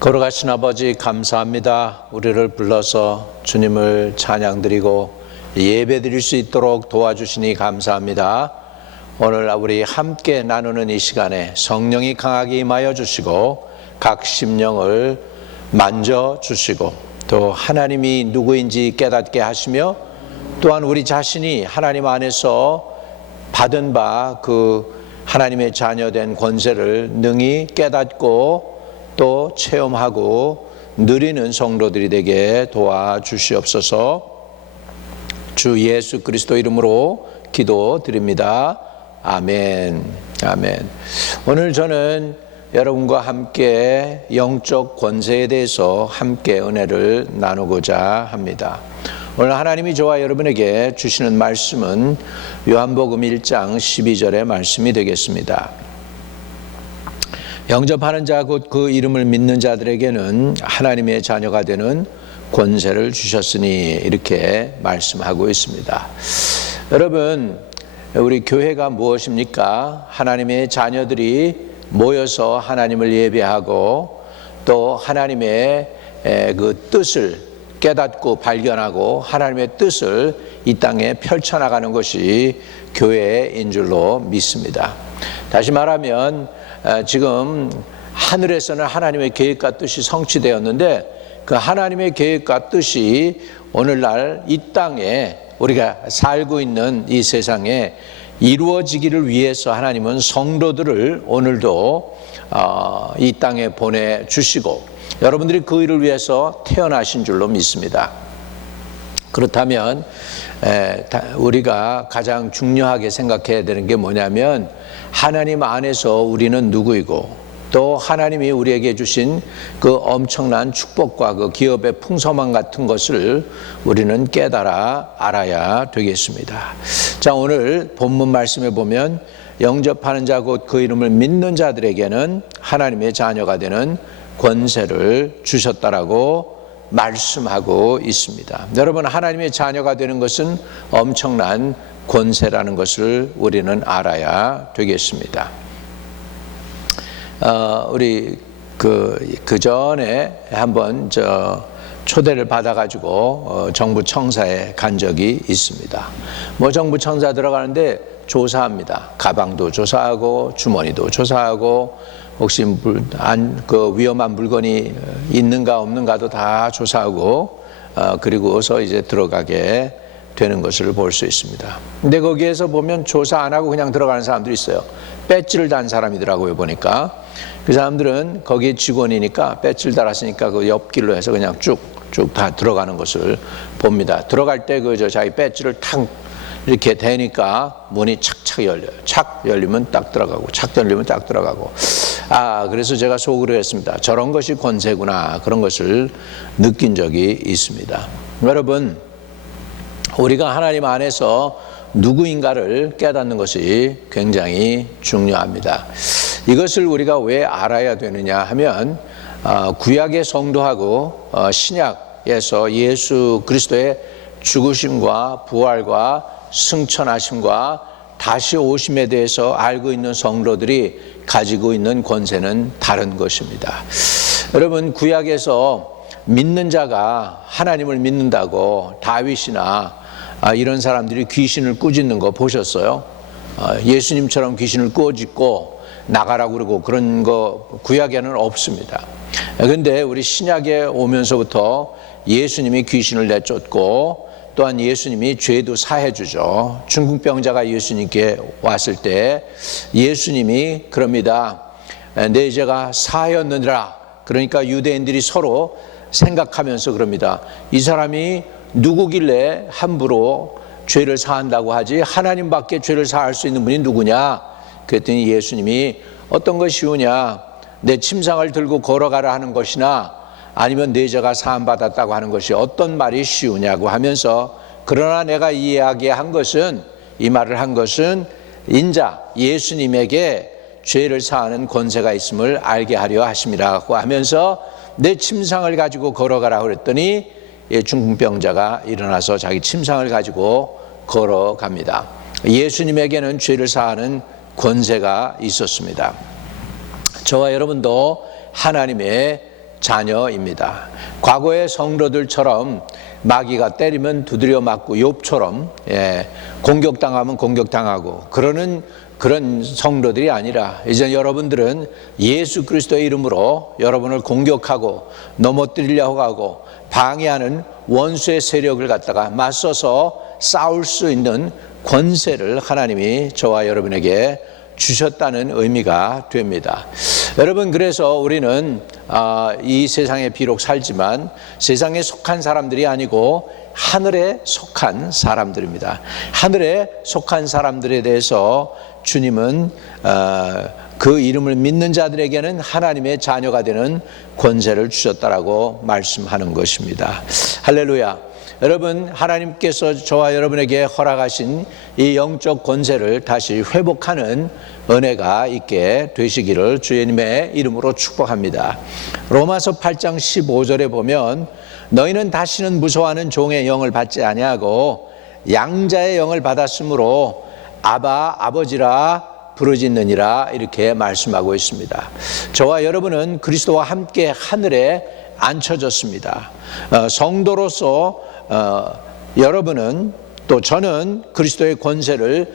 걸어가신 아버지 감사합니다. 우리를 불러서 주님을 찬양드리고 예배드릴 수 있도록 도와주시니 감사합니다. 오늘 우리 함께 나누는 이 시간에 성령이 강하게 임하여 주시고 각 심령을 만져주시고 또 하나님이 누구인지 깨닫게 하시며 또한 우리 자신이 하나님 안에서 받은 바 그 하나님의 자녀된 권세를 능히 깨닫고 또 체험하고 누리는 성도들이 되게 도와주시옵소서. 주 예수 그리스도 이름으로 기도드립니다. 아멘. 아멘. 오늘 저는 여러분과 함께 영적 권세에 대해서 함께 은혜를 나누고자 합니다. 오늘 하나님이 저와 여러분에게 주시는 말씀은 요한복음 1장 12절의 말씀이 되겠습니다. 영접하는 자 곧 그 이름을 믿는 자들에게는 하나님의 자녀가 되는 권세를 주셨으니 이렇게 말씀하고 있습니다. 여러분, 우리 교회가 무엇입니까? 하나님의 자녀들이 모여서 하나님을 예배하고 또 하나님의 그 뜻을 깨닫고 발견하고 하나님의 뜻을 이 땅에 펼쳐나가는 것이 교회인 줄로 믿습니다. 다시 말하면 지금 하늘에서는 하나님의 계획과 뜻이 성취되었는데 그 하나님의 계획과 뜻이 오늘날 이 땅에 우리가 살고 있는 이 세상에 이루어지기를 위해서 하나님은 성도들을 오늘도 이 땅에 보내주시고 여러분들이 그 일을 위해서 태어나신 줄로 믿습니다. 그렇다면 우리가 가장 중요하게 생각해야 되는 게 뭐냐면 하나님 안에서 우리는 누구이고 또 하나님이 우리에게 주신 그 엄청난 축복과 그 기업의 풍성함 같은 것을 우리는 깨달아 알아야 되겠습니다. 자, 오늘 본문 말씀에 보면 영접하는 자 곧 그 이름을 믿는 자들에게는 하나님의 자녀가 되는 권세를 주셨다라고 말씀하고 있습니다. 여러분, 하나님의 자녀가 되는 것은 엄청난 권세라는 것을 우리는 알아야 되겠습니다. 우리 그 전에 한번 초대를 받아가지고 정부 청사에 간 적이 있습니다. 정부 청사 들어가는데 조사합니다. 가방도 조사하고 주머니도 조사하고 혹시 그 위험한 물건이 있는가 없는가도 다 조사하고 그리고서 이제 들어가게 되는 것을 볼 수 있습니다. 근데 거기에서 보면 조사 안 하고 그냥 들어가는 사람들이 있어요. 배지를 단 사람이더라고요, 보니까. 그 사람들은 거기에 직원이니까 배지를 달았으니까 그 옆길로 해서 그냥 쭉 다 들어가는 것을 봅니다. 들어갈 때 자기 배지를 탁 이렇게 대니까 문이 착착 열려요. 착 열리면 딱 들어가고, 착 열리면 딱 들어가고. 그래서 제가 속으로 했습니다. 저런 것이 권세구나. 그런 것을 느낀 적이 있습니다. 여러분, 우리가 하나님 안에서 누구인가를 깨닫는 것이 굉장히 중요합니다. 이것을 우리가 왜 알아야 되느냐 하면 구약의 성도하고 신약에서 예수 그리스도의 죽으심과 부활과 승천하심과 다시 오심에 대해서 알고 있는 성도들이 가지고 있는 권세는 다른 것입니다. 여러분, 구약에서 믿는 자가 하나님을 믿는다고 다윗이나 이런 사람들이 귀신을 꾸짖는 거 보셨어요? 예수님처럼 귀신을 꾸짖고 나가라고 그러고 그런 거 구약에는 없습니다. 그런데 우리 신약에 오면서부터 예수님이 귀신을 내쫓고 또한 예수님이 죄도 사해 주죠. 중풍병자가 예수님께 왔을 때 예수님이 그럽니다. 내 죄가 사하였느니라. 그러니까 유대인들이 서로 생각하면서 그럽니다. 이 사람이 누구길래 함부로 죄를 사한다고 하지? 하나님밖에 죄를 사할 수 있는 분이 누구냐? 그랬더니 예수님이 어떤 것이 쉬우냐? 내 침상을 들고 걸어가라 하는 것이나 아니면 내 죄가 사함받았다고 하는 것이 어떤 말이 쉬우냐고 하면서 그러나 내가 이야기한 것은 이 말을 한 것은 인자 예수님에게 죄를 사하는 권세가 있음을 알게 하려 하심이라고 하면서 내 침상을 가지고 걸어가라 그랬더니 중풍병자가 일어나서 자기 침상을 가지고 걸어갑니다. 예수님에게는 죄를 사하는 권세가 있었습니다. 저와 여러분도 하나님의 자녀입니다. 과거의 성도들처럼 마귀가 때리면 두드려 맞고 욥처럼 공격당하면 공격당하고 그런 성도들이 아니라 이제 여러분들은 예수 그리스도의 이름으로 여러분을 공격하고 넘어뜨리려고 하고 방해하는 원수의 세력을 갖다가 맞서서 싸울 수 있는 권세를 하나님이 저와 여러분에게 주셨다는 의미가 됩니다. 여러분, 그래서 우리는 이 세상에 비록 살지만 세상에 속한 사람들이 아니고 하늘에 속한 사람들입니다. 하늘에 속한 사람들에 대해서 주님은 그 이름을 믿는 자들에게는 하나님의 자녀가 되는 권세를 주셨다라고 말씀하는 것입니다. 할렐루야. 여러분, 하나님께서 저와 여러분에게 허락하신 이 영적 권세를 다시 회복하는 은혜가 있게 되시기를 주님의 이름으로 축복합니다. 로마서 8장 15절에 보면 너희는 다시는 무서워하는 종의 영을 받지 아니하고 양자의 영을 받았으므로 아바 아버지라 부르짖느니라 이렇게 말씀하고 있습니다. 저와 여러분은 그리스도와 함께 하늘에 앉혀졌습니다. 성도로서 여러분은 또 저는 그리스도의 권세를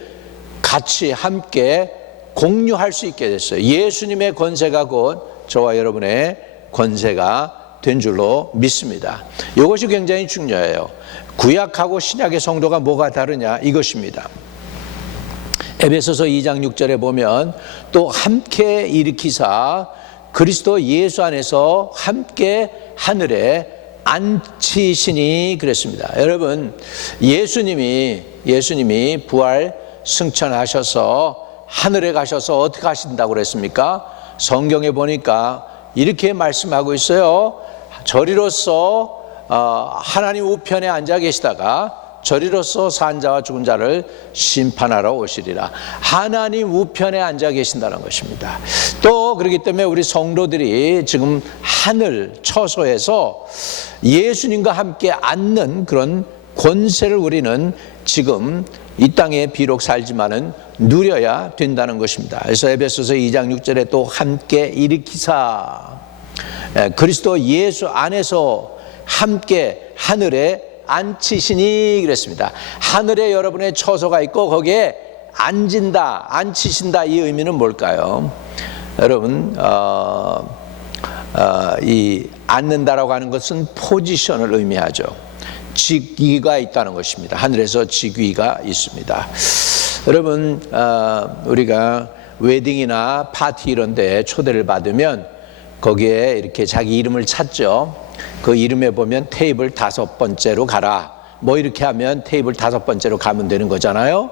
같이 함께 공유할 수 있게 됐어요. 예수님의 권세가 곧 저와 여러분의 권세가 된 줄로 믿습니다. 이것이 굉장히 중요해요. 구약하고 신약의 성도가 뭐가 다르냐 이것입니다. 에베소서 2장 6절에 보면 또 함께 일으키사 그리스도 예수 안에서 함께 하늘에 앉히시니 그랬습니다. 여러분, 예수님이 부활 승천하셔서 하늘에 가셔서 어떻게 하신다고 그랬습니까? 성경에 보니까 이렇게 말씀하고 있어요. 저리로서 하나님 우편에 앉아 계시다가 저리로서 산 자와 죽은 자를 심판하러 오시리라. 하나님 우편에 앉아 계신다는 것입니다. 또 그렇기 때문에 우리 성도들이 지금 하늘 처소에서 예수님과 함께 앉는 그런 권세를 우리는 지금 이 땅에 비록 살지만은 누려야 된다는 것입니다. 그래서 에베소서 2장 6절에 또 함께 일으키사 그리스도 예수 안에서 함께 하늘에 앉히시니 그랬습니다. 하늘에 여러분의 처소가 있고 거기에 앉히신다 이 의미는 뭘까요? 여러분, 이 앉는다라고 하는 것은 포지션을 의미하죠. 직위가 있다는 것입니다. 하늘에서 직위가 있습니다. 여러분, 우리가 웨딩이나 파티 이런 데 초대를 받으면 거기에 이렇게 자기 이름을 찾죠. 그 이름에 보면 테이블 5번째로 가라. 뭐 이렇게 하면 테이블 5번째로 가면 되는 거잖아요.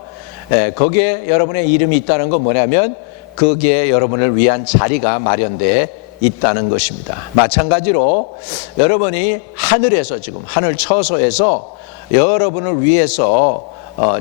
거기에 여러분의 이름이 있다는 건 뭐냐면 거기에 여러분을 위한 자리가 마련되어 있다는 것입니다. 마찬가지로 여러분이 하늘에서 지금 하늘 처소에서 여러분을 위해서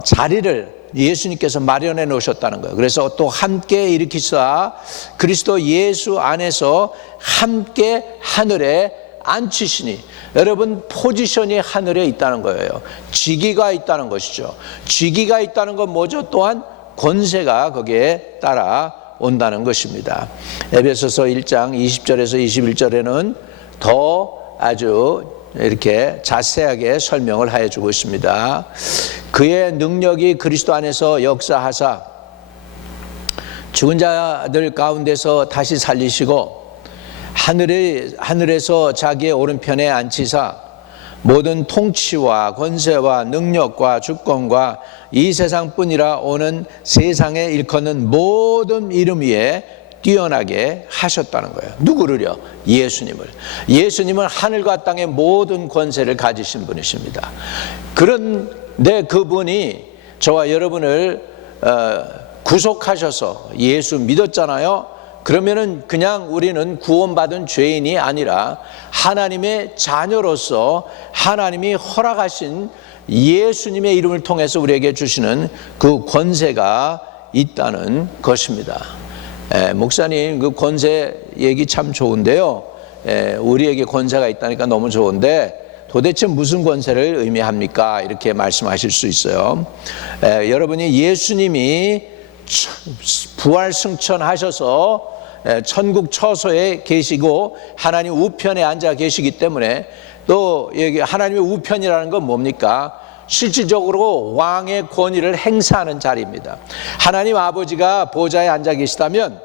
자리를 예수님께서 마련해 놓으셨다는 거예요. 그래서 또 함께 일으키사 그리스도 예수 안에서 함께 하늘에 앉히시니 여러분 포지션이 하늘에 있다는 거예요. 직위가 있다는 것이죠. 직위가 있다는 건 뭐죠? 또한 권세가 거기에 따라온다는 것입니다. 에베소서 1장 20절에서 21절에는 더 아주 이렇게 자세하게 설명을 해주고 있습니다. 그의 능력이 그리스도 안에서 역사하사 죽은 자들 가운데서 다시 살리시고 하늘에서 자기의 오른편에 앉히사 모든 통치와 권세와 능력과 주권과 이 세상뿐이라 오는 세상에 일컫는 모든 이름 위에 뛰어나게 하셨다는 거예요. 누구를요? 예수님을. 예수님은 하늘과 땅의 모든 권세를 가지신 분이십니다. 그런데 그분이 저와 여러분을 구속하셔서 예수 믿었잖아요. 그러면은 그냥 우리는 구원받은 죄인이 아니라 하나님의 자녀로서 하나님이 허락하신 예수님의 이름을 통해서 우리에게 주시는 그 권세가 있다는 것입니다. 목사님, 그 권세 얘기 참 좋은데요. 우리에게 권세가 있다니까 너무 좋은데 도대체 무슨 권세를 의미합니까? 이렇게 말씀하실 수 있어요. 여러분이 예수님이 부활 승천하셔서 천국 처소에 계시고 하나님 우편에 앉아 계시기 때문에, 또 여기 하나님의 우편이라는 건 뭡니까? 실질적으로 왕의 권위를 행사하는 자리입니다. 하나님 아버지가 보좌에 앉아 계시다면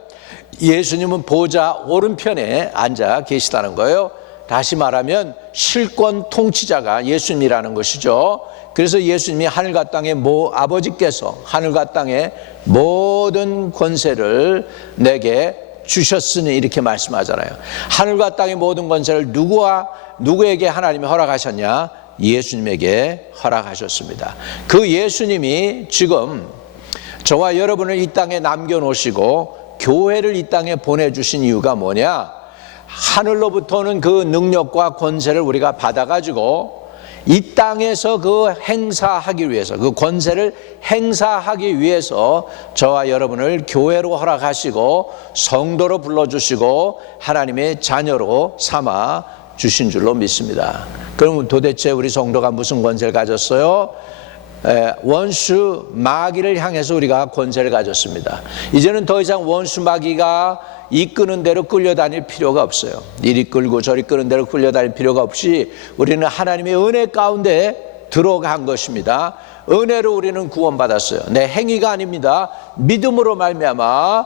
예수님은 보좌 오른편에 앉아 계시다는 거예요. 다시 말하면 실권 통치자가 예수님이라는 것이죠. 그래서 예수님이 하늘과 땅의 아버지께서 하늘과 땅의 모든 권세를 내게 주셨으니 이렇게 말씀하잖아요. 하늘과 땅의 모든 권세를 누구에게 하나님이 허락하셨냐? 예수님에게 허락하셨습니다. 그 예수님이 지금 저와 여러분을 이 땅에 남겨놓으시고 교회를 이 땅에 보내주신 이유가 뭐냐? 하늘로부터는 그 능력과 권세를 우리가 받아가지고 이 땅에서 그 행사하기 위해서, 그 권세를 행사하기 위해서 저와 여러분을 교회로 허락하시고 성도로 불러주시고 하나님의 자녀로 삼아 주신 줄로 믿습니다. 그럼 도대체 우리 성도가 무슨 권세를 가졌어요? 원수 마귀를 향해서 우리가 권세를 가졌습니다. 이제는 더 이상 원수 마귀가 이끄는 대로 끌려다닐 필요가 없어요. 이리 끌고 저리 끄는 대로 끌려다닐 필요가 없이 우리는 하나님의 은혜 가운데 들어간 것입니다. 은혜로 우리는 구원받았어요. 내 행위가 아닙니다. 믿음으로 말미암아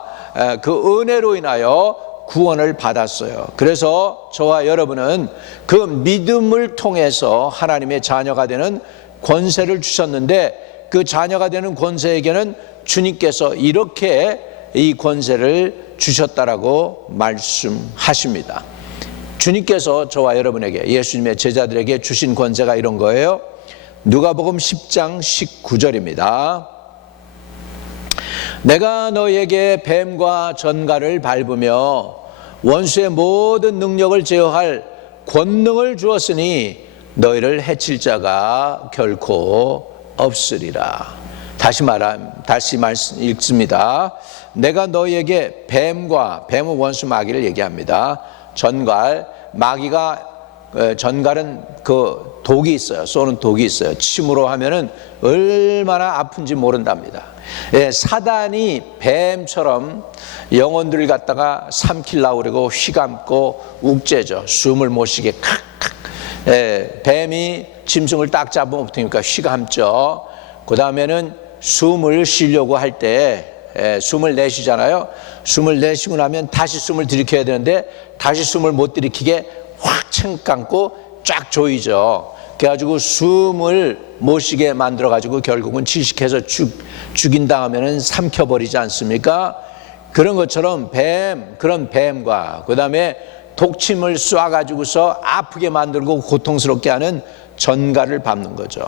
그 은혜로 인하여 구원을 받았어요. 그래서 저와 여러분은 그 믿음을 통해서 하나님의 자녀가 되는 권세를 주셨는데, 그 자녀가 되는 권세에게는 주님께서 이렇게 이 권세를 주셨다라고 말씀하십니다. 주님께서 저와 여러분에게, 예수님의 제자들에게 주신 권세가 이런 거예요. 누가복음 10장 19절입니다. 내가 너희에게 뱀과 전갈을 밟으며 원수의 모든 능력을 제어할 권능을 주었으니 너희를 해칠 자가 결코 없으리라. 다시 말씀 읽습니다. 내가 너희에게 뱀은 원수 마귀를 얘기합니다. 전갈, 전갈은 그 독이 있어요. 쏘는 독이 있어요. 침으로 하면은 얼마나 아픈지 모른답니다. 사단이 뱀처럼 영혼들을 갖다가 삼키려고 그러고 휘감고 욱죄죠. 숨을 못 쉬게 뱀이 짐승을 딱 잡으면 어떻습니까? 휘감죠. 그 다음에는 숨을 쉬려고 할 때 숨을 내쉬잖아요. 숨을 내쉬고 나면 다시 숨을 들이켜야 되는데 다시 숨을 못 들이키게 확 챙 감고 쫙 조이죠. 그래가지고 숨을 못 쉬게 만들어가지고 결국은 질식해서 죽인 다음에는 삼켜버리지 않습니까? 그런 것처럼 그런 뱀과 그 다음에 독침을 쏴가지고서 아프게 만들고 고통스럽게 하는 전갈을 밟는 거죠.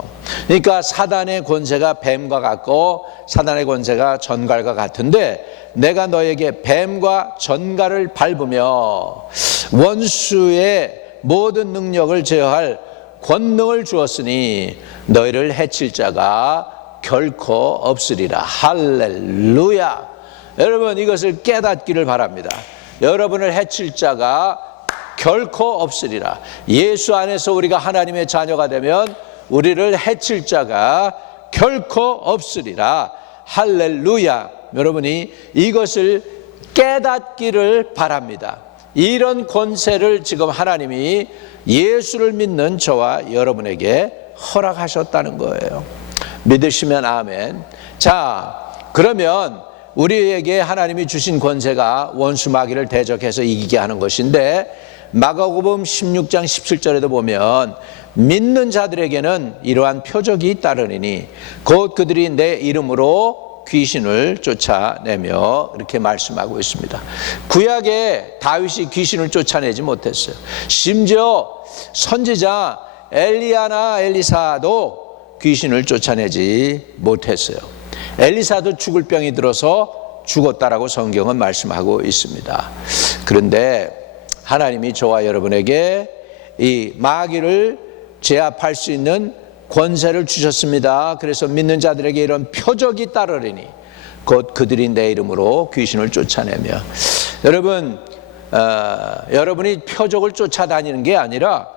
그러니까 사단의 권세가 뱀과 같고 사단의 권세가 전갈과 같은데, 내가 너에게 뱀과 전갈을 밟으며 원수의 모든 능력을 제어할 권능을 주었으니 너희를 해칠 자가 결코 없으리라. 할렐루야. 여러분, 이것을 깨닫기를 바랍니다. 여러분을 해칠 자가 결코 없으리라. 예수 안에서 우리가 하나님의 자녀가 되면 우리를 해칠 자가 결코 없으리라. 할렐루야. 여러분이 이것을 깨닫기를 바랍니다. 이런 권세를 지금 하나님이 예수를 믿는 저와 여러분에게 허락하셨다는 거예요. 믿으시면 아멘. 자, 그러면 우리에게 하나님이 주신 권세가 원수 마귀를 대적해서 이기게 하는 것인데, 마가복음 16장 17절에도 보면 믿는 자들에게는 이러한 표적이 따르리니 곧 그들이 내 이름으로 귀신을 쫓아내며 이렇게 말씀하고 있습니다. 구약에 다윗이 귀신을 쫓아내지 못했어요. 심지어 선지자 엘리야나 엘리사도 귀신을 쫓아내지 못했어요. 엘리사도 죽을 병이 들어서 죽었다라고 성경은 말씀하고 있습니다. 그런데 하나님이 저와 여러분에게 이 마귀를 제압할 수 있는 권세를 주셨습니다. 그래서 믿는 자들에게 이런 표적이 따르리니 곧 그들이 내 이름으로 귀신을 쫓아내며. 여러분, 여러분이 표적을 쫓아다니는 게 아니라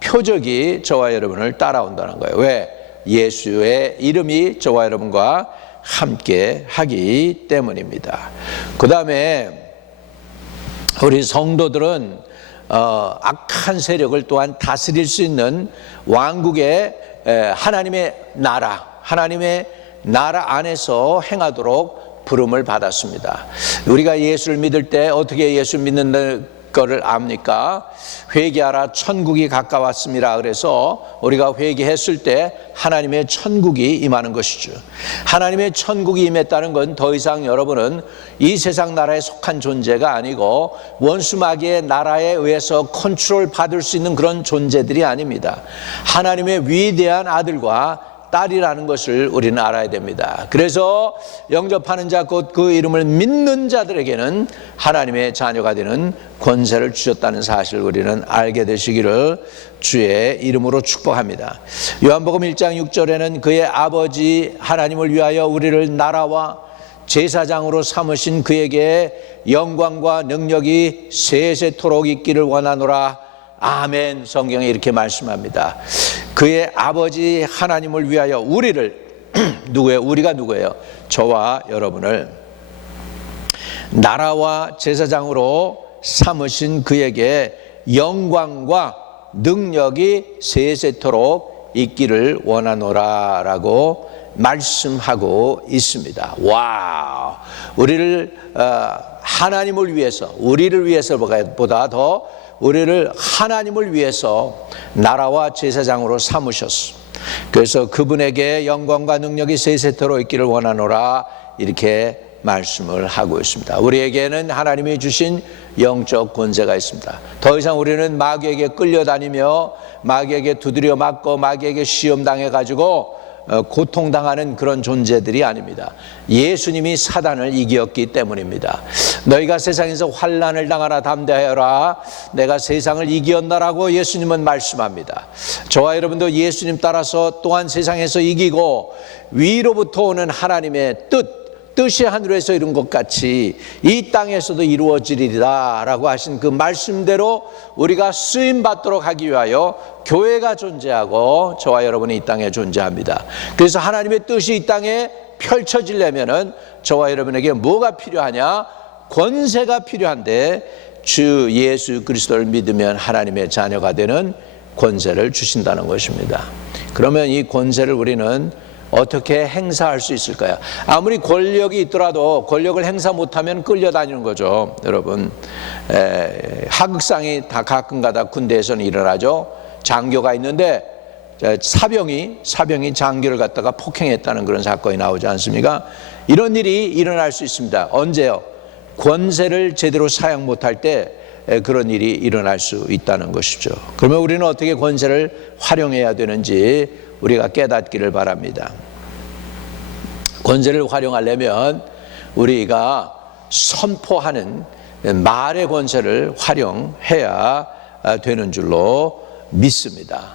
표적이 저와 여러분을 따라온다는 거예요. 왜? 예수의 이름이 저와 여러분과 함께 하기 때문입니다. 그 다음에 우리 성도들은 악한 세력을 또한 다스릴 수 있는 왕국의 하나님의 나라 안에서 행하도록 부름을 받았습니다. 우리가 예수를 믿을 때 어떻게 예수 믿는 거를 압니까? 회개하라, 천국이 가까웠습니다. 그래서 우리가 회개했을 때 하나님의 천국이 임하는 것이죠. 하나님의 천국이 임했다는 건 더 이상 여러분은 이 세상 나라에 속한 존재가 아니고 원수 마귀의 나라에 의해서 컨트롤 받을 수 있는 그런 존재들이 아닙니다. 하나님의 위대한 아들과 딸이라는 것을 우리는 알아야 됩니다. 그래서 영접하는 자, 곧 그 이름을 믿는 자들에게는 하나님의 자녀가 되는 권세를 주셨다는 사실을 우리는 알게 되시기를 주의 이름으로 축복합니다. 요한복음 1장 6절에는 그의 아버지 하나님을 위하여 우리를 나라와 제사장으로 삼으신 그에게 영광과 능력이 세세토록 있기를 원하노라. 아멘. 성경에 이렇게 말씀합니다. 그의 아버지 하나님을 위하여 우리를 우리가 누구예요? 저와 여러분을 나라와 제사장으로 삼으신 그에게 영광과 능력이 세세토록 있기를 원하노라 라고 말씀하고 있습니다. 와우. 우리를 하나님을 위해서, 우리를 위해서보다 더 우리를 하나님을 위해서 나라와 제사장으로 삼으셨어. 그래서 그분에게 영광과 능력이 세세토록 있기를 원하노라 이렇게 말씀을 하고 있습니다. 우리에게는 하나님이 주신 영적 권세가 있습니다. 더 이상 우리는 마귀에게 끌려다니며 마귀에게 두드려 맞고 마귀에게 시험당해가지고 고통당하는 그런 존재들이 아닙니다. 예수님이 사단을 이겼기 때문입니다. 너희가 세상에서 환난을 당하나 담대하여라. 내가 세상을 이겼나라고 예수님은 말씀합니다. 저와 여러분도 예수님 따라서 또한 세상에서 이기고 위로부터 오는 하나님의 뜻이 하늘에서 이룬 것 같이 이 땅에서도 이루어지리라 라고 하신 그 말씀대로 우리가 쓰임받도록 하기 위하여 교회가 존재하고 저와 여러분이 이 땅에 존재합니다. 그래서 하나님의 뜻이 이 땅에 펼쳐지려면은 저와 여러분에게 뭐가 필요하냐? 권세가 필요한데 주 예수 그리스도를 믿으면 하나님의 자녀가 되는 권세를 주신다는 것입니다. 그러면 이 권세를 우리는 어떻게 행사할 수 있을까요? 아무리 권력이 있더라도 권력을 행사 못하면 끌려다니는 거죠. 여러분, 하극상이 다 가끔가다 군대에서는 일어나죠. 장교가 있는데 사병이 장교를 갖다가 폭행했다는 그런 사건이 나오지 않습니까? 이런 일이 일어날 수 있습니다. 언제요? 권세를 제대로 사용 못할 때 그런 일이 일어날 수 있다는 것이죠. 그러면 우리는 어떻게 권세를 활용해야 되는지 우리가 깨닫기를 바랍니다. 권세를 활용하려면 우리가 선포하는 말의 권세를 활용해야 되는 줄로 믿습니다.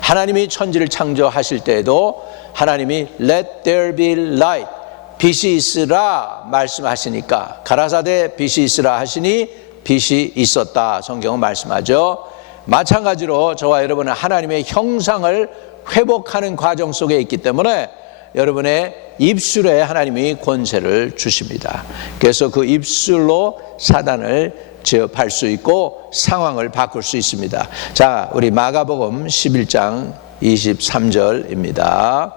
하나님이 천지를 창조하실 때에도 하나님이 Let there be light, 빛이 있으라 말씀하시니까 가라사대 빛이 있으라 하시니 빛이 있었다. 성경은 말씀하죠. 마찬가지로 저와 여러분은 하나님의 형상을 회복하는 과정 속에 있기 때문에 여러분의 입술에 하나님이 권세를 주십니다. 그래서 그 입술로 사단을 제압할 수 있고 상황을 바꿀 수 있습니다. 자, 우리 마가복음 11장 23절입니다.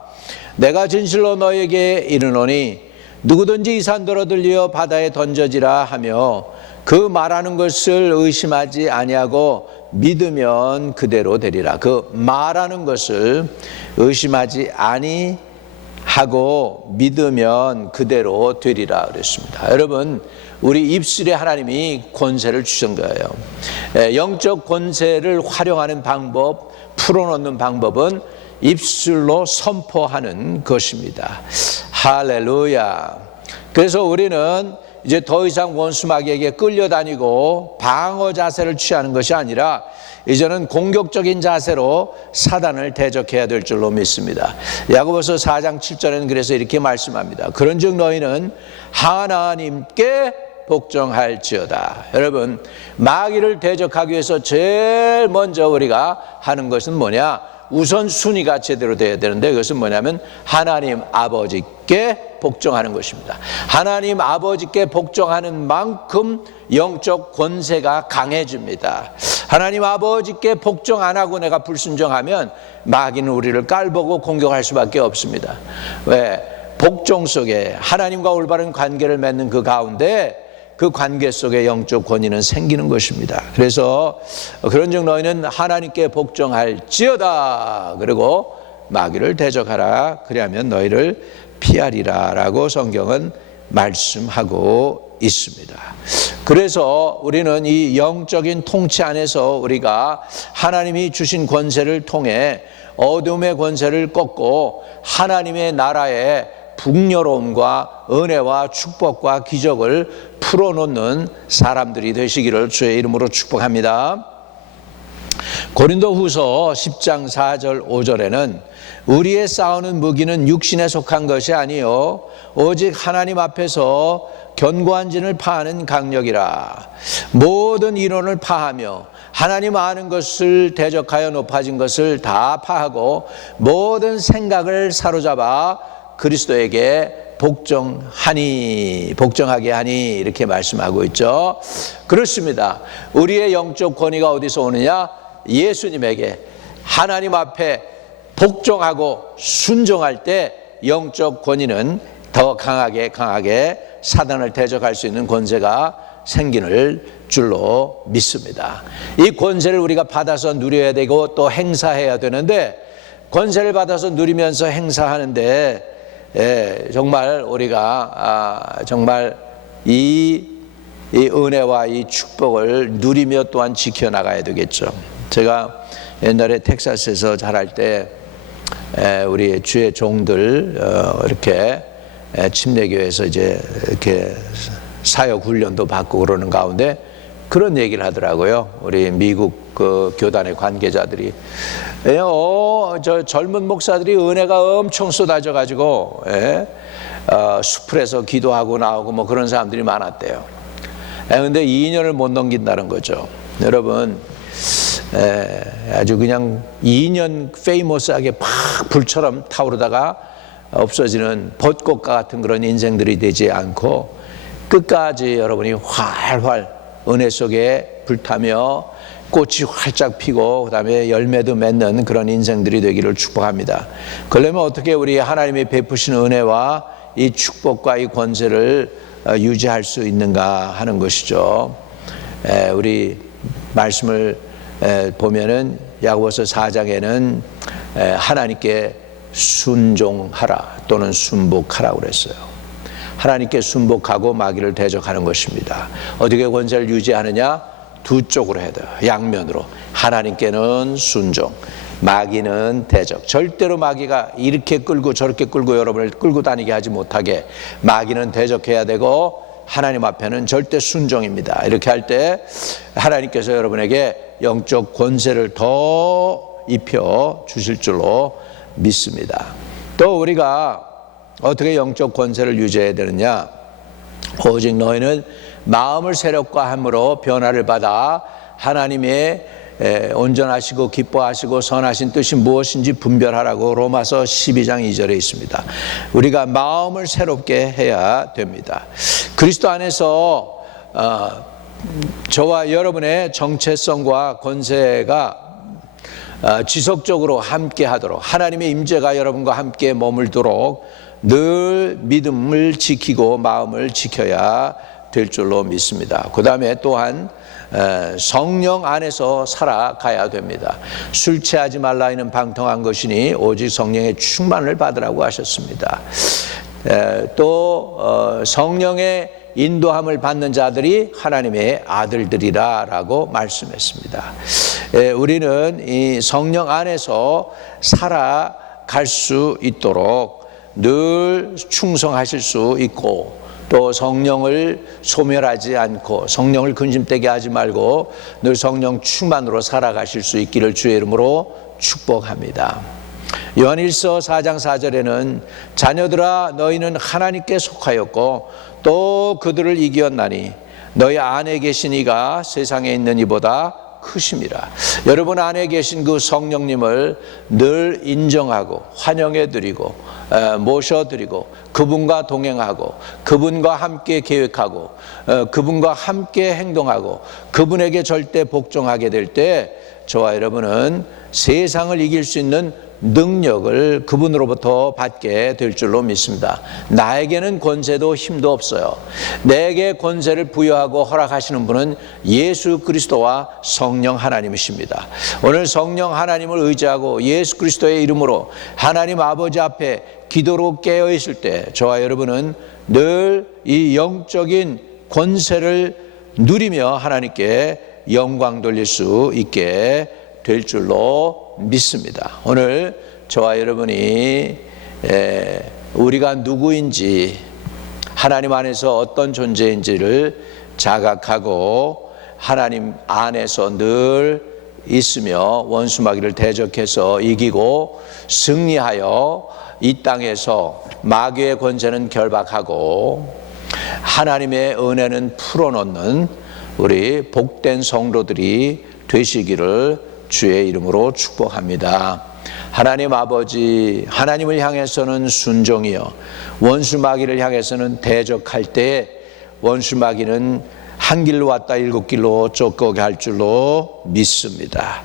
내가 진실로 너에게 이르노니 누구든지 이 산더러 들려 바다에 던져지라 하며 그 말하는 것을 의심하지 아니하고 믿으면 그대로 되리라. 그 말하는 것을 의심하지 아니하고 믿으면 그대로 되리라 그랬습니다. 여러분, 우리 입술에 하나님이 권세를 주신 거예요. 영적 권세를 활용하는 방법, 풀어놓는 방법은 입술로 선포하는 것입니다. 할렐루야. 그래서 우리는 이제 더 이상 원수 마귀에게 끌려다니고 방어 자세를 취하는 것이 아니라 이제는 공격적인 자세로 사단을 대적해야 될 줄로 믿습니다. 야고보서 4장 7절에는 그래서 이렇게 말씀합니다. 그런즉 너희는 하나님께 복종할지어다. 여러분, 마귀를 대적하기 위해서 제일 먼저 우리가 하는 것은 뭐냐? 우선 순위가 제대로 돼야 되는데 그것은 뭐냐면 하나님 아버지께 복종하는 것입니다. 하나님 아버지께 복종하는 만큼 영적 권세가 강해집니다. 하나님 아버지께 복종 안 하고 내가 불순종하면 마귀는 우리를 깔보고 공격할 수밖에 없습니다. 왜? 복종 속에 하나님과 올바른 관계를 맺는 그 가운데 그 관계 속에 영적 권위는 생기는 것입니다. 그래서 그런즉 너희는 하나님께 복종할지어다. 그리고 마귀를 대적하라. 그리하면 너희를 피하리라 라고 성경은 말씀하고 있습니다. 그래서 우리는 이 영적인 통치 안에서 우리가 하나님이 주신 권세를 통해 어둠의 권세를 꺾고 하나님의 나라의 풍요로움과 은혜와 축복과 기적을 풀어놓는 사람들이 되시기를 주의 이름으로 축복합니다. 고린도후서 10장 4절 5절에는 우리의 싸우는 무기는 육신에 속한 것이 아니요 오직 하나님 앞에서 견고한 진을 파하는 강력이라. 모든 이론을 파하며 하나님 아는 것을 대적하여 높아진 것을 다 파하고 모든 생각을 사로잡아 그리스도에게 복종하게 하니 이렇게 말씀하고 있죠. 그렇습니다. 우리의 영적 권위가 어디서 오느냐? 예수님에게 하나님 앞에 복종하고 순종할 때 영적 권위는 더 강하게 사단을 대적할 수 있는 권세가 생기는 줄로 믿습니다. 이 권세를 우리가 받아서 누려야 되고 또 행사해야 되는데 권세를 받아서 누리면서 행사하는데 정말 우리가 정말 이 은혜와 이 축복을 누리며 또한 지켜나가야 되겠죠. 제가 옛날에 텍사스에서 자랄 때 우리 주의 종들 이렇게 침례교회에서 이제 이렇게 사역 훈련도 받고 그러는 가운데 그런 얘기를 하더라고요. 우리 미국 그 교단의 관계자들이 저 젊은 목사들이 은혜가 엄청 쏟아져 가지고 수풀에서 기도하고 나오고 뭐 그런 사람들이 많았대요. 근데 2년을 못 넘긴다는 거죠. 여러분 아주 그냥 2년 페이머스하게 팍 불처럼 타오르다가 없어지는 벚꽃과 같은 그런 인생들이 되지 않고 끝까지 여러분이 활활 은혜 속에 불타며 꽃이 활짝 피고 그 다음에 열매도 맺는 그런 인생들이 되기를 축복합니다. 그러려면 어떻게 우리 하나님이 베푸시는 은혜와 이 축복과 이 권세를 유지할 수 있는가 하는 것이죠. 우리 말씀을 보면은 야고보서 4장에는 하나님께 순종하라 또는 순복하라고 그랬어요. 하나님께 순복하고 마귀를 대적하는 것입니다. 어떻게 권세를 유지하느냐? 두 쪽으로 해야 돼요. 양면으로. 하나님께는 순종, 마귀는 대적. 절대로 마귀가 이렇게 끌고 저렇게 끌고 여러분을 끌고 다니게 하지 못하게 마귀는 대적해야 되고 하나님 앞에는 절대 순종입니다. 이렇게 할 때 하나님께서 여러분에게 영적 권세를 더 입혀 주실 줄로 믿습니다. 또 우리가 어떻게 영적 권세를 유지해야 되느냐? 오직 너희는 마음을 새롭게 함으로 변화를 받아 하나님의 온전하시고 기뻐하시고 선하신 뜻이 무엇인지 분별하라고 로마서 12장 2절에 있습니다. 우리가 마음을 새롭게 해야 됩니다. 그리스도 안에서 저와 여러분의 정체성과 권세가 지속적으로 함께 하도록 하나님의 임재가 여러분과 함께 머물도록 늘 믿음을 지키고 마음을 지켜야 될 줄로 믿습니다. 그 다음에 또한 성령 안에서 살아가야 됩니다. 술 취하지 말라 하는 방탕한 것이니 오직 성령의 충만을 받으라고 하셨습니다. 또 성령의 인도함을 받는 자들이 하나님의 아들들이라고 말씀했습니다. 우리는 이 성령 안에서 살아갈 수 있도록 늘 충성하실 수 있고 또 성령을 소멸하지 않고 성령을 근심되게 하지 말고 늘 성령 충만으로 살아가실 수 있기를 주의 이름으로 축복합니다. 요한일서 4장 4절에는 자녀들아 너희는 하나님께 속하였고 또 그들을 이겼나니 너희 안에 계신 이가 세상에 있는 이보다 크심이라. 여러분 안에 계신 그 성령님을 늘 인정하고 환영해드리고 모셔드리고 그분과 동행하고 그분과 함께 계획하고 그분과 함께 행동하고 그분에게 절대 복종하게 될 때 저와 여러분은 세상을 이길 수 있는 능력을 그분으로부터 받게 될 줄로 믿습니다. 나에게는 권세도 힘도 없어요. 내게 권세를 부여하고 허락하시는 분은 예수 그리스도와 성령 하나님이십니다. 오늘 성령 하나님을 의지하고 예수 그리스도의 이름으로 하나님 아버지 앞에 기도로 깨어 있을 때 저와 여러분은 늘 이 영적인 권세를 누리며 하나님께 영광 돌릴 수 있게 될 줄로 믿습니다. 오늘 저와 여러분이 우리가 누구인지 하나님 안에서 어떤 존재인지를 자각하고 하나님 안에서 늘 있으며 원수마귀를 대적해서 이기고 승리하여 이 땅에서 마귀의 권세는 결박하고 하나님의 은혜는 풀어놓는 우리 복된 성도들이 되시기를 주의 이름으로 축복합니다. 하나님 아버지, 하나님을 향해서는 순종이요 원수 마귀를 향해서는 대적할 때 원수 마귀는 한 길로 왔다 일곱 길로 쫓겨가게 할 줄로 믿습니다.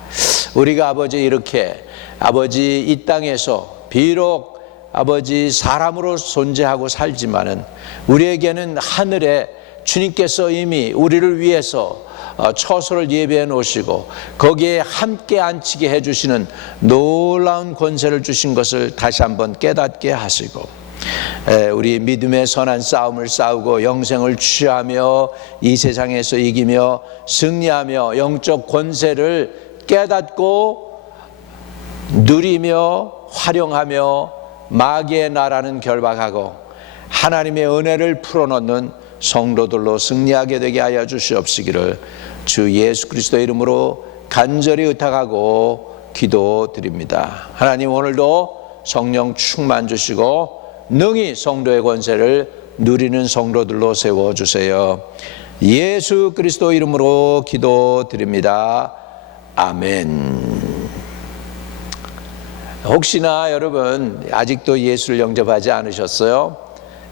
우리가 아버지 이렇게 아버지 이 땅에서 비록 아버지 사람으로 존재하고 살지만은 우리에게는 하늘에 주님께서 이미 우리를 위해서 처소를 예비해 놓으시고 거기에 함께 앉히게 해주시는 놀라운 권세를 주신 것을 다시 한번 깨닫게 하시고 우리 믿음의 선한 싸움을 싸우고 영생을 취하며 이 세상에서 이기며 승리하며 영적 권세를 깨닫고 누리며 활용하며 마귀의 나라는 결박하고 하나님의 은혜를 풀어놓는 성도들로 승리하게 되게 하여 주시옵시기를 주 예수 그리스도의 이름으로 간절히 의탁하고 기도드립니다. 하나님 오늘도 성령 충만 주시고 능히 성도의 권세를 누리는 성도들로 세워주세요. 예수 그리스도 이름으로 기도드립니다. 아멘. 혹시나 여러분 아직도 예수를 영접하지 않으셨어요?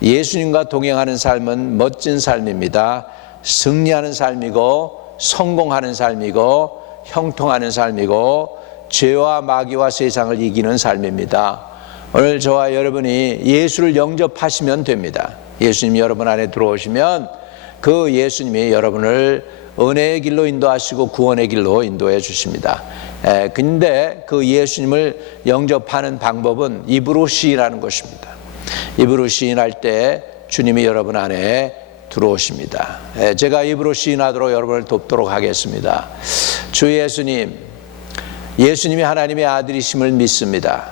예수님과 동행하는 삶은 멋진 삶입니다. 승리하는 삶이고 성공하는 삶이고 형통하는 삶이고 죄와 마귀와 세상을 이기는 삶입니다. 오늘 저와 여러분이 예수를 영접하시면 됩니다. 예수님이 여러분 안에 들어오시면 그 예수님이 여러분을 은혜의 길로 인도하시고 구원의 길로 인도해 주십니다. 근데 그 예수님을 영접하는 방법은 입으로 시인하는 것입니다. 입으로 시인할 때 주님이 여러분 안에 들어오십니다. 제가 입으로 시인하도록 여러분을 돕도록 하겠습니다. 주 예수님, 예수님이 하나님의 아들이심을 믿습니다.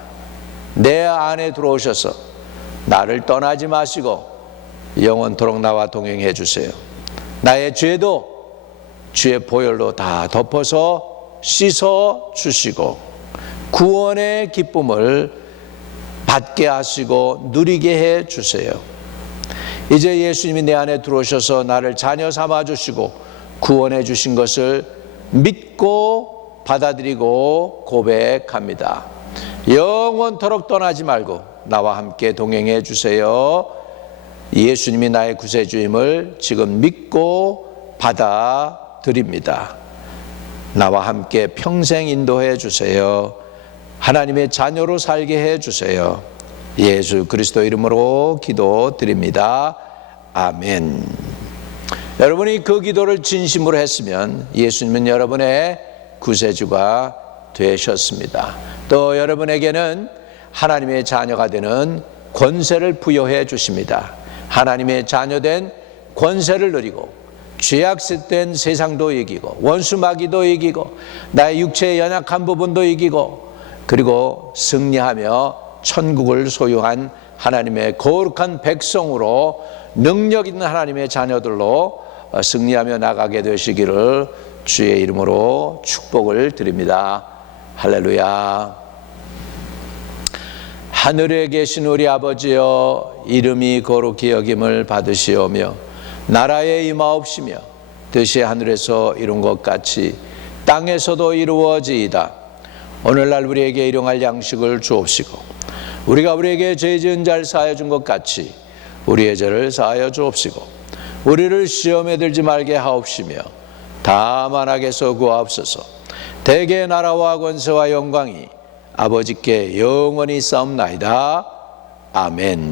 내 안에 들어오셔서 나를 떠나지 마시고 영원토록 나와 동행해 주세요. 나의 죄도 주의 보혈로 다 덮어서 씻어 주시고 구원의 기쁨을 받게 하시고 누리게 해 주세요. 이제 예수님이 내 안에 들어오셔서 나를 자녀 삼아 주시고 구원해 주신 것을 믿고 받아들이고 고백합니다. 영원토록 떠나지 말고 나와 함께 동행해 주세요. 예수님이 나의 구세주임을 지금 믿고 받아들입니다. 나와 함께 평생 인도해 주세요. 하나님의 자녀로 살게 해 주세요. 예수 그리스도 이름으로 기도드립니다. 아멘. 여러분이 그 기도를 진심으로 했으면 예수님은 여러분의 구세주가 되셨습니다. 또 여러분에게는 하나님의 자녀가 되는 권세를 부여해 주십니다. 하나님의 자녀된 권세를 누리고 죄악된 세상도 이기고 원수 마귀도 이기고 나의 육체의 연약한 부분도 이기고 그리고 승리하며 천국을 소유한 하나님의 거룩한 백성으로 능력 있는 하나님의 자녀들로 승리하며 나가게 되시기를 주의 이름으로 축복을 드립니다. 할렐루야. 하늘에 계신 우리 아버지여, 이름이 거룩히 여김을 받으시오며 나라에 임하옵시며 뜻이 하늘에서 이룬 것 같이 땅에서도 이루어지이다. 오늘날 우리에게 일용할 양식을 주옵시고 우리가 우리에게 죄 지은 자를 사하여 준 것 같이 우리의 죄를 사하여 주옵시고 우리를 시험에 들지 말게 하옵시며 다만 악에서 구하옵소서. 대개 나라와 권세와 영광이 아버지께 영원히 싸움나이다. 아멘.